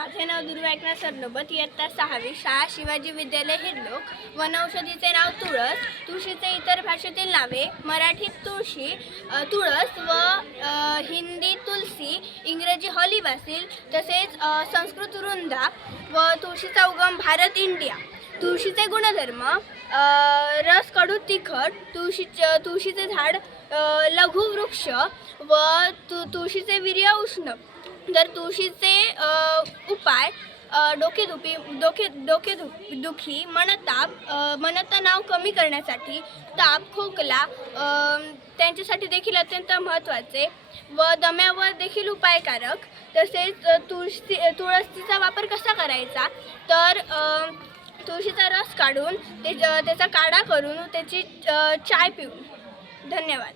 माझे नाव दुर्वा एकनाथ सरनोबत, इयत्ता 6वी, शाळा शिवाजी विद्यालय हिरलोक. वनौषधीचे नाव तुळस. तुळशीचे इतर भाषेतील नावे मराठीत तुळशी, तुळस व हिंदी तुलसी, इंग्रजी हॉली बासिल, तसेच संस्कृत वृंदा व तुळशीचा उगम भारत इंडिया. तुळशीचे गुणधर्म रस कडू तिखट. तुळशीचे झाड लघु वृक्ष व तुळशीचे वीर्य उष्ण. तर तुळशीचे उपाय डोकेदुखी, मनतणाव कमी करण्यासाठी, ताप, खोकला त्यांच्यासाठी देखील अत्यंत महत्त्वाचे व दम्यावर देखील उपायकारक. तसेच तुळशीचा वापर कसा करायचा तर तुळशीचा रस काढून त्याचा काढा करून त्याची चाय पिऊ. धन्यवाद.